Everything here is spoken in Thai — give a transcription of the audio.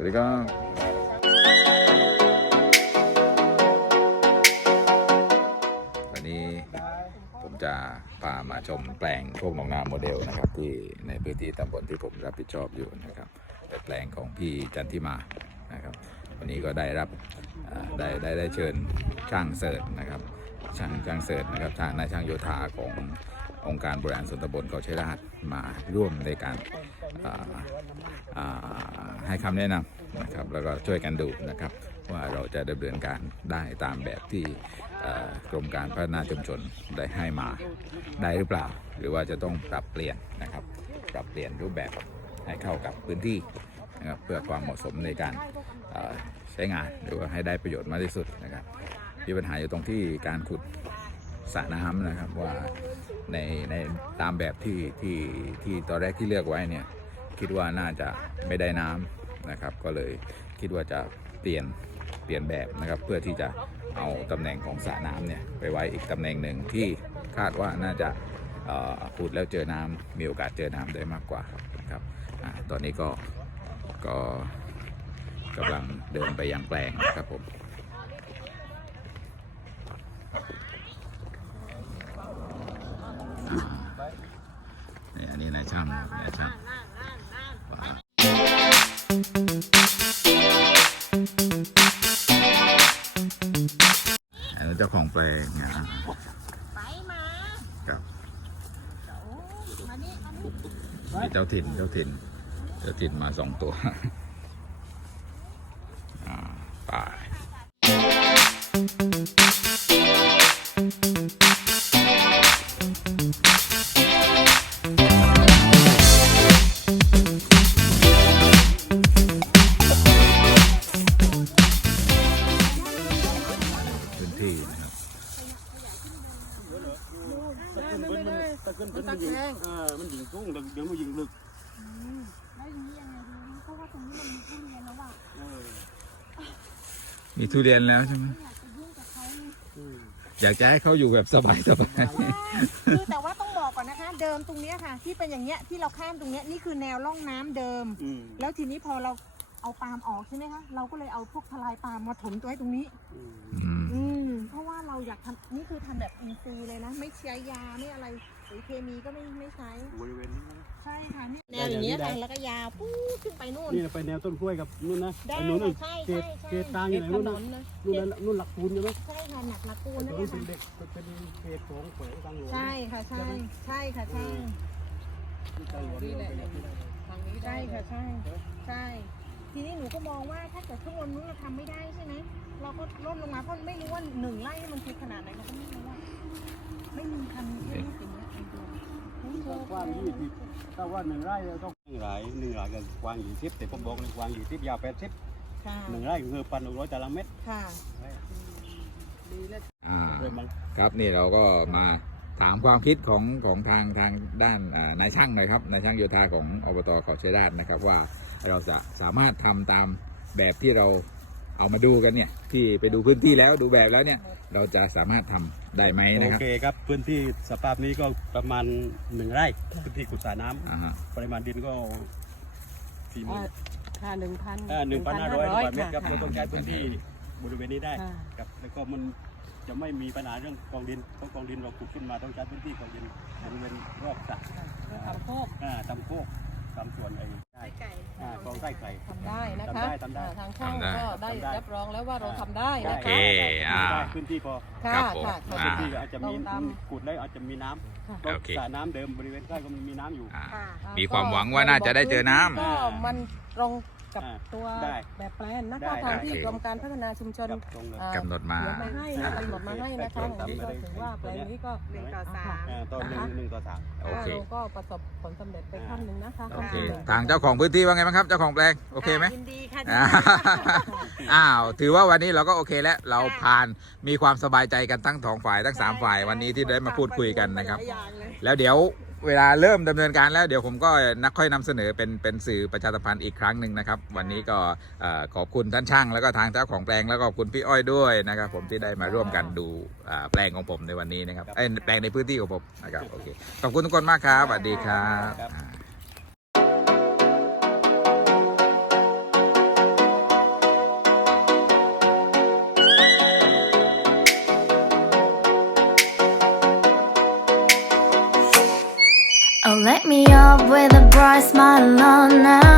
วัสดีครับวันนี้ผมจะพามาชมแปลงโคกหนองนาโมเดลนะครับ ที่ในพื้นที่ตำบลที่ผมรับผิดชอบอยู่นะครับเป็นแปลงของพี่จันทิมานะครับ วันนี้ก็ได้รับได้ได้ได้เชิญช่างเสิร์ชนะครับช่างช่างเสิร์ชนะครับช่างนายช่างโยธาของ องค์การบริหารส่วนตำบลเขาใช้ราชมาร่วมในการให้คำแนะนำนะครับแล้วก็ช่วยกันดูนะครับว่าเราจะดำเนินการได้ตามแบบที่กรมการพัฒนาชุมชนได้ให้มาได้หรือเปล่า หรือว่าจะต้องปรับเปลี่ยนนะครับ ปรับเปลี่ยนรูปแบบให้เข้ากับพื้นที่นะครับเพื่อความเหมาะสมในการใช้งานหรือว่าให้ได้ประโยชน์มากที่สุดนะครับมีปัญหาอยู่ตรงที่การขุด สระน้ำนะครับว่าในในตามแบบที่ที่ที่ตอนแรกที่เลือกไว้เนี่ยคิดว่าน่าจะไม่ได้น้ำนะครับ ก็เลยคิดว่าจะเปลี่ยนเปลี่ยนแบบนะครับเพื่อที่จะเอาตำแหน่งของสระน้ำเนี่ยไปไว้อีกตำแหน่งหนึ่งที่คาดว่าน่าจะอุดแล้วเจอน้ำมีโอกาสเจอน้ำได้มากกว่านะครับอตอนนี้ก็ก็กำลังเดินไปยังแปลงนะครับผม นี่อันนี้นายช่างนายช่างว่าอันนี้เจ้าของแปลงนะไปมาครับมานี่มานี่มีเจ้าถิ่นเจ้าถิ่นเจ้าถิ่นมาสองตัว พื้นที่นะครับตะขึ้นเบิ้ลมันตะขึ้นเบิ้ลมันยิงเออมันยิงสูงเดี๋ยวมันยิงลึกแล้วอย่างนี้ยังไงดีเพราะว่าตรงนี้มันมีทุเรียนแล้วอะเออมีทุเรียนแล้วใช่ไหมไม่อยากจะยุ่งกับเขาไงอยากจะให้เขาอยู่แบบสบายสบาย คือแต่ว่าต้อง เดิมตรงเนี้ยค่ะ ที่เป็นอย่างเงี้ยที่เราข้ามตรงเนี้ยนี่คือแนวร่องน้ำเดิม อืมแล้วทีนี้พอเราเอาปาล์มออกใช่ไหมคะเราก็เลยเอาพวกทลายปาล์มมาถมตัวไว้ตรงนี้ อืมอืม ทำนี่คือทำแบบอินทรีย์เลยนะ ไม่ใช้ยาไม่อะไรปุ๋ยเคมีก็ไม่ไม่ใช้ บริเวณนี้นะ ใช่ค่ะนี่แนวอย่างเงี้ยค่ะแล้วก็ยาวปู๊ดขึ้นไปนู่น นี่ไปแนวต้นกล้วยกับนู่นนะได้ไอ้นู่นนู่นใช่เขใช่ตใช่เขตตางอยู่ไหนนู่นถนะนนนะนู่นนั่นนู่นหลักปูนใช่ไหมใช่ค่ะหนักหนักปูนแต่นั่นตรงแหละนู้นค่ะเป็นเด็กเป็นเขตของแขวงทางหลวงใช่ค่ะใช่ใช่ค่ะใช่ที่ทางหลวงนี่แหละใช่ค่ะใช่ใช่ ทีนี้หนูก็มองว่าถ้าเกิดข้างบนนู้นเราทำไม่ได้ใช่ไหม เราก็ลดลงมาเพราะไม่รู้ว่าหนึ่งไร่นี่มันคือขนาดไหนเราก็ไม่รู้ว่าไม่มีพันธุ์ที่ลูกอย่างเงี้ยเป็นตัวกว้างยี่สิบถ้าว่าหนึ่งไร่เราต้องหนึ่งไร่หนึ่งไร่ก็กว้างยี่สิบแต่ผมบอกเลยกว้างยี่สิบยาวแปดสิบค่ะหนึ่งไร่ก็คือพันหกร้อยตารางเมตรค่ะอ่าเริ่มมัน ครับนี่เราก็มาถามความคิดของของทางทางด้านอ่านายช่างหน่อยครับนายช่างโยธาของอบตเขาชัยราชนะครับว่าเราจะสามารถทำตามแบบที่เรา เอามาดูกันเนี่ยที่ไปดูพื้นที่แล้วดูแบบแล้วเนี่ย เราจะสามารถทำได้ไหมนะโอครับเคครับพื้นที่สภาพนี้ก็ประมาณหนึ่งไร่พื้นที่ขุดสระน้ำอ่าฮะปริมาณดินก็สี่หมื่นค่ะหนึ่งพันหนึ่งพันห้าร้อยลูกบาศก์เมตรครับค่ะเราต้องใช้พื้นที่บริเวณนี้ได้ค่ะครับแล้วก็มันจะไม่มีปัญหาเรื่องกองดินเพราะกองดินเราขุดขึ้นมาต้องใช้พื้นที่กองดินบริเวณรอบสระ ทำโคกอ่าทำโคกทำส่วนไอ้ได้ไก่อ่ากองไส้ไก่ทำได้ นะคะทำได้ทำได้ อ่าทางช่างก็ได้ทำได้รับรองแล้วว่าเราทำได้ได้นะโอเค คะ อ่า ได้พื้นที่พอค่ะครับผม ค่ะอ่าค่ะพื้นที่อาจจะมีลองตาม ขุดแล้วอาจจะมีน้ำค่ะเพราะโอเค สระน้ำเดิมบริเวณใกล้ก็มีน้ำอยู่ อ่าค่ะมีความหวังว่าน่าจะได้เจอน้ำ ก็มัน ตรงกับอ่าตัวได้แบบแปลนนะได้คะทางที่โอเคกรมการพัฒนาชุมชนกับตรงเลยอ่ากำหนดมาเขียนมาให้นะกำหนดมาให้นะคะได้อย่างนี้ก็ถือว่าแปลงนี้ก็หนึ่งต่อสาม อ่าต่อหนึ่งหนึ่งต่อสาม โอเค เราก็ประสบผลสำเร็จไปขั้นหนึ่งนะคะ โอเคขั้นหนึ่งทางเจ้าของพื้นที่ว่าไงบ้างครับ เจ้าของแปลง โอเคไหม ยินดีค่ะอ่าอ้าว ถือว่าวันนี้เราก็โอเคแล้ว เราผ่าน มีความสบายใจกันทั้งสองฝ่ายทั้งสามฝ่ายวันนี้ที่ได้มาพูดคุยกันนะครับหลายอย่างเลยแล้วเดี๋ยว เวลาเริ่มดำเนินการแล้วเดี๋ยวผมก็นักค่อยนำเสนอเป็นเป็นสื่อประชาสัมพันธ์อีกครั้งหนึ่งนะครับ วันนี้ก็เอ่อขอบคุณท่านช่าง แล้วก็ทางเจ้าของแปลงแล้วก็ขอบคุณพี่อ้อยด้วยนะครับผมที่ได้มาร่วมกันดูอ่าแปลงของผมในวันนี้นะครับเอ้ยแปลงในพื้นที่ของผมนะครับโอเคขอบคุณทุกคนมากครับสวัสดีครับ Let me up with a bright smile on now.